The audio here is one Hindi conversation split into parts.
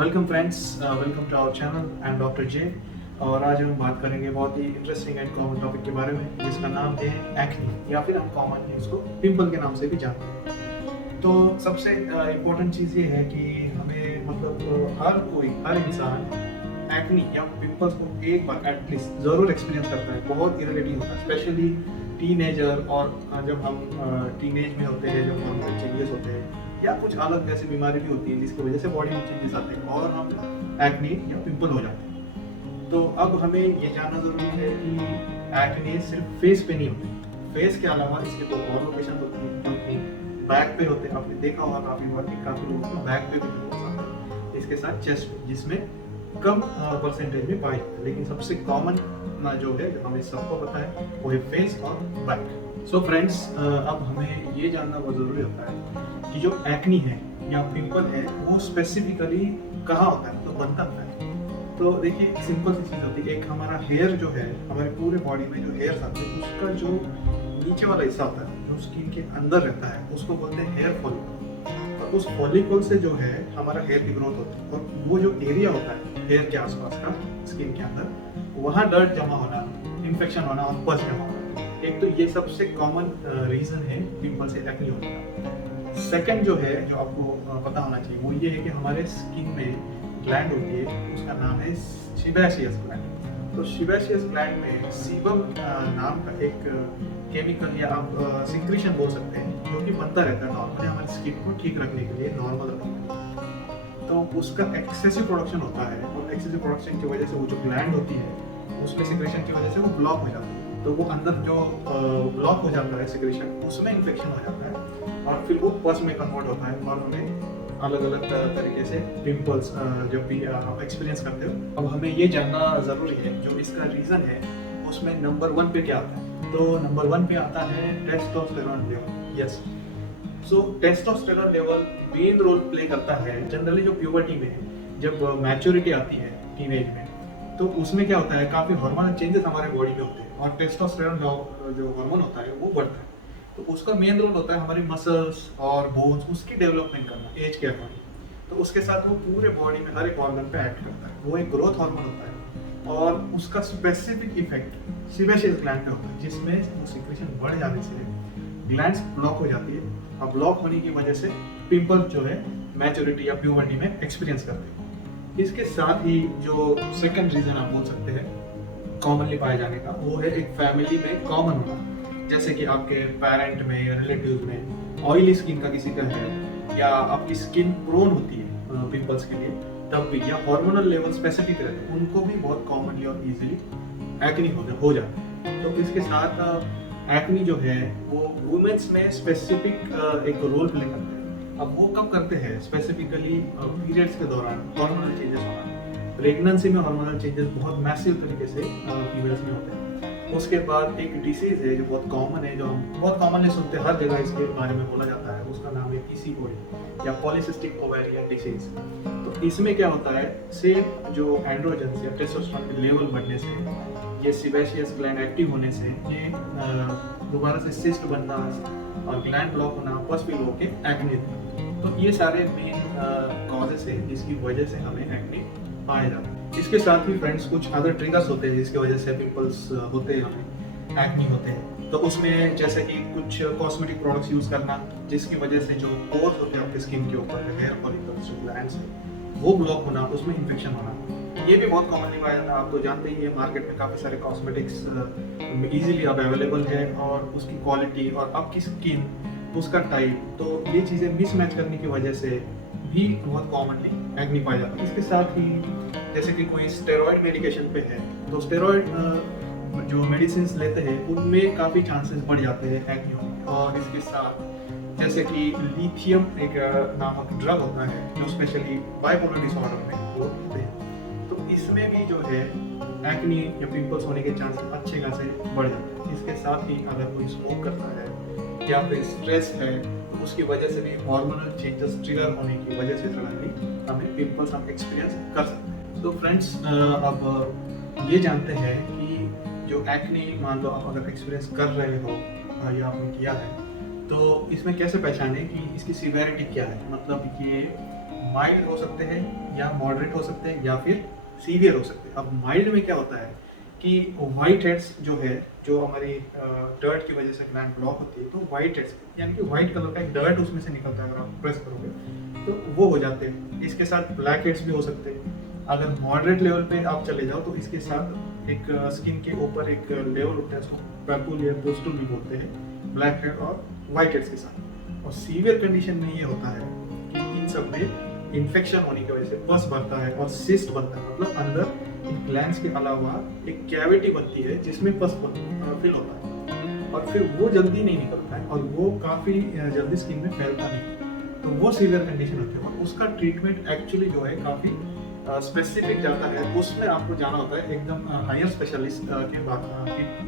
Welcome friends, welcome to our channel. I am doctor J और आज हम बात करेंगे बहुत ही इंटरेस्टिंग एंड कॉमन टॉपिक के बारे में जिसका नाम है एक्ने या फिर हम कॉमन इसको पिंपल के नाम से भी जानते हैं। तो सबसे इम्पोर्टेंट चीज़ ये है कि हमें हर इंसान एक्ने या पिंपल्स को एक बार एटलीस्ट ज़रूर एक्सपीरियंस करता है। बहुत इरिटेटिंग होता है, स्पेशली टीनेजर और जब हम टीनेज में होते हैं, जब हॉर्मोनल चेंजेस होते हैं या कुछ अलग ऐसी बीमारी भी होती है जिसकी वजह से बॉडी में चेंजेस आते हैं और हम एक्ने या पिंपल हो जाते हैं। तो अब हमें ये जानना ज़रूरी है कि एक्ने सिर्फ फेस पे नहीं होते, फेस के अलावा इसके दो और लोकेशन होती हैं जो कि बैक पे होते हैं। आपने देखा होगा काफ़ी बार कि काफ़ी लोगों को बैक पे भी पिंपल्स आते हैं, इसके साथ चेस्ट पे, जिसमें कम परसेंटेज में पाए जाते हैं, लेकिन सबसे कॉमन जो है जो हमें सबको पता है वो है फेस और बैक। सो फ्रेंड्स, अब हमें ये जानना बहुत ज़रूरी होता है कि जो एक्ने है या पिंपल है वो स्पेसिफिकली कहाँ होता है, तो बनता है। तो देखिए, सिंपल सी चीज़ होती है, एक हमारा हेयर जो है, हमारे पूरे बॉडी में जो हेयर आते हैं उसका जो नीचे वाला हिस्सा होता है जो स्किन के अंदर रहता है उसको बोलते हैं हेयर फॉलिकल। और उस फॉलिकल से जो है हमारा हेयर की ग्रोथ होती है और वो जो एरिया होता है हेयर के आसपास का स्किन के अंदर, वहाँ डर्ट जमा होना, इन्फेक्शन होना और पस जमा होना, एक तो ये सबसे कॉमन रीज़न है पिंपल से एक्ने होने का। सेकंड जो है, जो आपको पता होना चाहिए, वो ये है कि हमारे स्किन में ग्लैंड होती है, उसका नाम है सीबेशियस ग्लैंड। तो सीबेशियस ग्लैंड में सीबम नाम का एक केमिकल या आप सिक्रीशन बोल सकते हैं जो कि बनता रहता है नॉर्मली हमारी स्किन को ठीक रखने के लिए, नॉर्मल रखने के लिए। तो उसका एक्सेसिव प्रोडक्शन होता है और एक्सेसिव प्रोडक्शन की वजह से वो जो ग्लैंड होती है उसमें सिक्रेशन की वजह से वो ब्लॉक हो जाता है। तो वो अंदर जो ब्लॉक हो जाता है सिक्रेशन, उसमें इन्फेक्शन हो जाता है और फिर वो पस में कन्वर्ट होता है और हमें अलग अलग तरीके से पिंपल्स जब भी आप एक्सपीरियंस करते हो। अब हमें ये जानना ज़रूरी है जो इसका रीज़न है उसमें नंबर 1 पे क्या आता है। तो नंबर 1 पे आता है testosterone level. Yes, so testosterone level main role play करता है जनरली जो प्यूबर्टी में है, जब मैच्योरिटी आती है टीनेज में, तो उसमें क्या होता है, काफ़ी हार्मोनल चेंजेस हमारे बॉडी में होते हैं और टेस्टोस्टेरोन जो हार्मोन होता है वो बढ़ता है। तो उसका मेन रोल होता है हमारी मसल्स और बोन्स उसकी डेवलपमेंट करना एज के अकॉर्डिंग। तो उसके साथ वो पूरे बॉडी में हर एक ऑर्गन पे एक्ट करता है। वो एक ग्रोथ हार्मोन होता है और उसका स्पेसिफिक इफेक्ट सीबेशियस ग्लैंड पे होता है, जिसमें वो सिक्रेशन बढ़ जाने से ग्लैंड्स ब्लॉक हो जाती है और ब्लॉक होने की वजह से पिंपल जो है मैच्योरिटी या प्यूबर्टी में एक्सपीरियंस करते हैं। इसके साथ ही जो सेकंड रीजन आप बोल सकते हैं कॉमनली पाए जाने का, वो है एक फैमिली में कॉमन होना, जैसे कि आपके पेरेंट में या रिलेटिव में ऑयली स्किन का किसी का है या आपकी स्किन प्रोन होती है पिंपल्स के लिए, तब भी या हार्मोनल लेवल स्पेसिफिक रहते हैं, उनको भी बहुत कॉमनली और इजीली एक्ने हो जाता है। तो इसके साथ एक्ने जो है वो वुमेन्स में स्पेसिफिक एक रोल प्ले करते हैं। अब वो कब करते हैं, स्पेसिफिकली पीरियड्स के दौरान हार्मोनल चेंजेस होना, प्रेगनेंसी में हार्मोनल चेंजेस बहुत मैसिव तरीके से फीमेल्स में होते हैं। उसके बाद एक डिसीज है जो बहुत कॉमन है, जो हम बहुत कॉमनली सुनते हैं, हर जगह इसके बारे में बोला जाता है, उसका नाम है पीसीओडी या पॉलीसिस्टिक ओवेरियन डिसीज। तो इसमें क्या होता है, सेम जो एंड्रोजन या टेस्टोस्टेरोन के लेवल बढ़ने से, ये सीबेशियस ग्लैंड एक्टिव होने से, ये दोबारा से सिस्ट बनना और ग्लैंड ब्लॉक होना, पस फिल होके एक्ने। तो ये सारे मेन कॉजेस हैं जिसकी वजह से हमें एक्ने पाया जाता है। इसके साथ ही फ्रेंड्स कुछ अदर ट्रिगर्स होते हैं जिसकी वजह से पिंपल्स होते हैं, हमें एक्ने होते हैं। तो उसमें जैसे कि कुछ कॉस्मेटिक प्रोडक्ट्स यूज़ करना जिसकी वजह से जो पोर्स होते हैं आपके स्किन के ऊपर, हेयर फॉलिकल्स जो ग्लैंड्स है वो ब्लॉक होना, उसमें इन्फेक्शन होना, ये भी बहुत कॉमनली पाया जाता है। आप तो जानते ही है, मार्केट में काफ़ी सारे कॉस्मेटिक्स ईजिली अब अवेलेबल है और उसकी क्वालिटी और आपकी स्किन, उसका टाइप, तो ये चीज़ें मिसमैच करने की वजह से भी बहुत कॉमनली एक्ने पाया जाता है। इसके साथ ही जैसे कि कोई स्टेरॉइड मेडिकेशन पे है, तो स्टेरॉइड जो मेडिसिन लेते हैं उनमें काफ़ी चांसेस बढ़ जाते हैं एक्ने होने के। और इसके साथ जैसे कि लिथियम एक नामक ड्रग होता है जो स्पेशली बाइपोलर डिसऑर्डर में वो लेते हैं, तो इसमें भी जो है एक्ने या पिंपल्स होने के चांसेस अच्छे खासे बढ़ जाते हैं। इसके साथ ही अगर कोई स्मोक करता है या फिर स्ट्रेस है, तो उसकी वजह से भी हार्मोनल चेंजेस ट्रिगर होने की वजह से सडनली हमें पिंपल्स हम एक्सपीरियंस कर सकते हैं। तो फ्रेंड्स, अब ये जानते हैं कि जो एक्ने मान लो आप अगर एक्सपीरियंस कर रहे हो या आपने किया है, तो इसमें कैसे पहचानें कि इसकी सीवियरिटी क्या है, मतलब ये माइल्ड हो सकते हैं या मॉडरेट हो सकते हैं या फिर सीवियर हो सकते हैं। अब माइल्ड में क्या होता है कि वाइट हेड्स जो है, जो हमारी डर्ट की वजह से ग्लैंड ब्लॉक होती है, तो वाइट हेड्स यानी कि वाइट कलर का एक डर्ट उसमें से निकलता है, अगर आप प्रेस करोगे तो वो हो जाते हैं। इसके साथ ब्लैक हेड्स भी हो सकते हैं। अगर मॉडरेट लेवल पे आप चले जाओ तो इसके साथ एक स्किन के ऊपर एक लेवल होता है, उसको पैपुल या पुस्टुल भी बोलते हैं, ब्लैक हेड और वाइट हेड्स के साथ। और सीवियर कंडीशन में ये होता है कि इन सब में इन्फेक्शन होने की वजह से पस भरता है और सिस्ट बनता है, मतलब अंदर इन ग्लैंड्स के अलावा एक कैविटी बनती है जिसमें पस फिल होता है और फिर वो जल्दी नहीं निकलता है और वो काफ़ी जल्दी स्किन में फैलता नहीं, तो वो सीवियर कंडीशन होती है। और उसका ट्रीटमेंट एक्चुअली जो है काफ़ी स्पेसिफिक जाता है, उसमें आपको जाना होता है एकदम हायर स्पेशलिस्ट के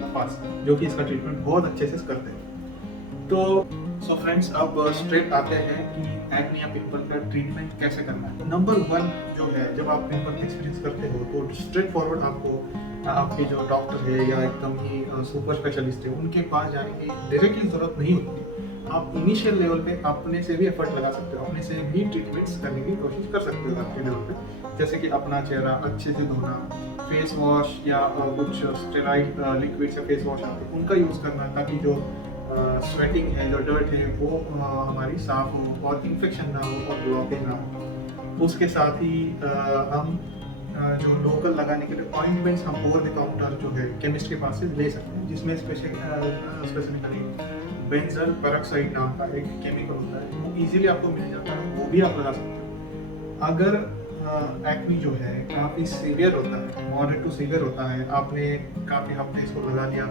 पास, जो कि इसका ट्रीटमेंट बहुत अच्छे से करते हैं। तो सो फ्रेंड्स, अब स्ट्रेट आते हैं कि एक्ने या पिंपल का ट्रीटमेंट कैसे करना है। नंबर 1 जो है, जब आप पिंपल एक्सपीरियंस करते हो तो स्ट्रेट फॉरवर्ड आपको आपके जो डॉक्टर है या एकदम ही सुपर स्पेशलिस्ट है उनके पास जाने की डायरेक्टली जरूरत नहीं होती। आप इनिशियल लेवल पे अपने से भी एफर्ट लगा सकते हो, अपने से भी ट्रीटमेंट्स करने की कोशिश कर सकते हो आपके लेवल पे, जैसे कि अपना चेहरा अच्छे से धोना, फेस वॉश या कुछ स्टेरॉइड लिक्विड्स या फेस वॉश आते हैं उनका यूज़ करना, ताकि जो स्वेटिंग है, जो डर्ट है, वो हमारी साफ हो और इन्फेक्शन ना हो और ब्लॉकेज ना हो। उसके साथ ही हम जो लोकल लगाने के लिए ऑइंटमेंट्स हम ओवर द काउंटर जो है केमिस्ट के पास से ले सकते हैं, जिसमें स्पेसिफिकली बेंजल पेरोक्साइड नाम का एक केमिकल होता है, वो इजीली आपको मिल जाता है, वो भी आप लगा सकते हैं। अगर एक्ने जो है काफ़ी सीवियर होता है, मॉडरेट टू सीवियर होता है, आपने काफ़ी हफ्ते इसको लगा लिया,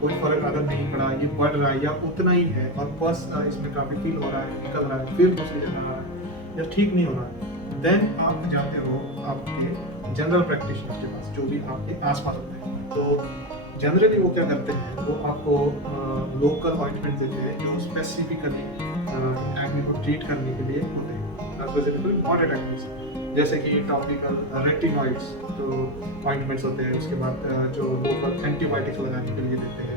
कोई फर्क अगर नहीं पड़ा, ये बढ़ रहा है या उतना ही है और बस इसमें काफ़ी फील हो रहा है, निकल रहा है, फिर दूसरी जगह आ रहा है या ठीक नहीं हो रहा है, देन आप जाते हो आपके जनरल प्रैक्टिशनर के पास, जो भी आपके आसपास होते हैं। तो जनरली वो क्या करते हैं, वो आपको लोकल ऑइंटमेंट देते हैं जो स्पेसिफिकली एक्ने को ट्रीट करने के लिए होते हैं, स्पेसिफिकली मॉडरेट एक्ने, जैसे कि टॉपिकल रेटिनॉइड्स जो ऑइंटमेंट्स होते हैं, उसके बाद जो लोकल एंटीबायोटिक्स लगाने के लिए देते हैं,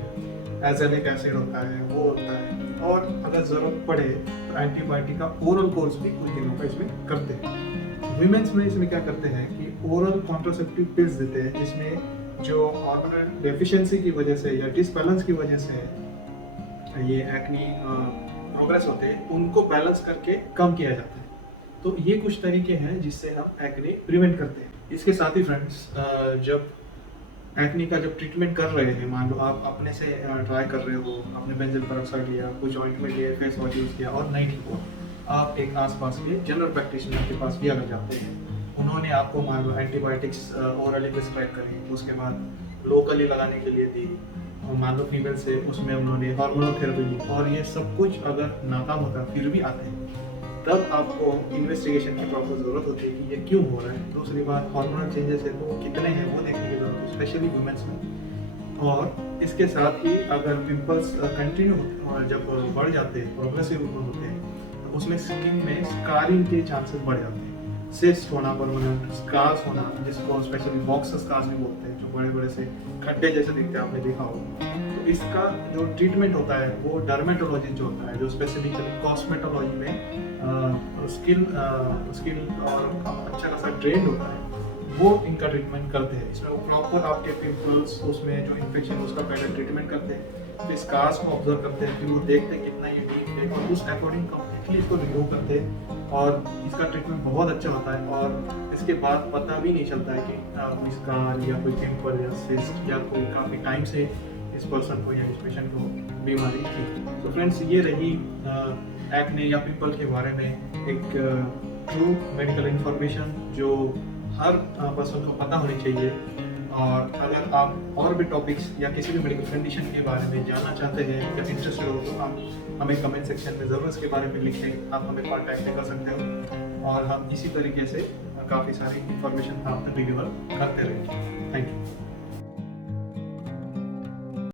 एजेलिक एसिड होता है, वो होता है, और अगर ज़रूरत पड़े तो एंटीबायोटिक का ओरल कोर्स भी कुछ दिनों का इसमें करते हैं। विमेंस में इसमें क्या करते हैं कि ओरल कॉन्ट्रासेप्टिव पिल्स देते हैं, जिसमें जो हार्मोनल डेफिशिएंसी की वजह से या डिसबैलेंस की वजह से ये एक्ने प्रोग्रेस होते हैं, उनको बैलेंस करके कम किया जाता है। तो ये कुछ तरीके हैं जिससे हम एक्ने प्रिवेंट करते हैं। इसके साथ ही फ्रेंड्स, जब एक्ने का जब ट्रीटमेंट कर रहे हैं, मान लो आप अपने से ट्राई कर रहे हो, आपने बेंजल पेरोक्साइड लिया, कुछ ऑइंटमेंट लिया, फेस वॉश यूज़ किया और नहीं ठीक हुआ, आप एक आसपास के जनरल प्रैक्टिशनर के पास भी अगर जाते हैं, उन्होंने आपको मान लो एंटीबायोटिक्स ओरली प्रिस्क्राइब करी, उसके बाद लोकली लगाने के लिए दी, मान लो फीमेल से उसमें उन्होंने हार्मोनल थेरेपी दी, और ये सब कुछ अगर नाकाम होता है फिर भी आते हैं, तब आपको इन्वेस्टिगेशन की प्रॉपर ज़रूरत होती है कि ये क्यों हो रहा है। दूसरी बात, हार्मोनल चेंजेस है तो कितने हैं वो देखने की ज़रूरत है, स्पेशली वुमेन्स में। और इसके साथ ही अगर पिंपल्स कंटिन्यू जब बढ़ जाते हैं, प्रोग्रेसिव होते हैं, तो उसमें स्किन में स्कारिंग के चांसेस बढ़ जाते हैं, सिस्ट होना, परमानेंट स्कार्स होना, जिसको स्पेशली बॉक्स स्कार्स भी बोलते हैं, जो बड़े बड़े से खड्डे जैसे दिखते हैं, आपने देखा होगा। तो इसका जो ट्रीटमेंट होता है वो डर्मेटोलॉजी जो होता है, जो स्पेसिफिकली कॉस्मेटोलॉजी में स्किन और अच्छा खासा ट्रेंड होता है, वो इनका ट्रीटमेंट करते हैं। इसमें वो प्रॉपर आपके पिंपल्स, उसमें जो इन्फेक्शन है उसका पहले ट्रीटमेंट करते हैं, फिर स्कार्स को ऑब्जर्व करते हैं, फिर वो देखते हैं कितना ये डीप है और उस अकॉर्डिंग कम्प्लीटली इसको रिमूव करते हैं, और इसका ट्रीटमेंट बहुत अच्छा होता है। और इसके बाद पता भी नहीं चलता है कि कोई स्कार या कोई पिंपल या सिस्ट या कोई काफ़ी टाइम से इस पर्सन को या इस पेशेंट को बीमारी थी। तो फ्रेंड्स, ये रही एक्ने या पिंपल के बारे में एक ट्रू मेडिकल इन्फॉर्मेशन जो हर पर्सन को पता होनी चाहिए। और अगर आप और भी टॉपिक्स या किसी भी मेडिकल कंडीशन के बारे में जानना चाहते हैं या इंटरेस्टेड हो, तो आप हमें कमेंट सेक्शन में ज़रूर इसके बारे में लिखें। आप हमें कॉन्टैक्ट कर सकते हो और हम इसी तरीके से काफ़ी सारी इन्फॉर्मेशन आप तक डिलीवर करते रहेंगे। Thank you.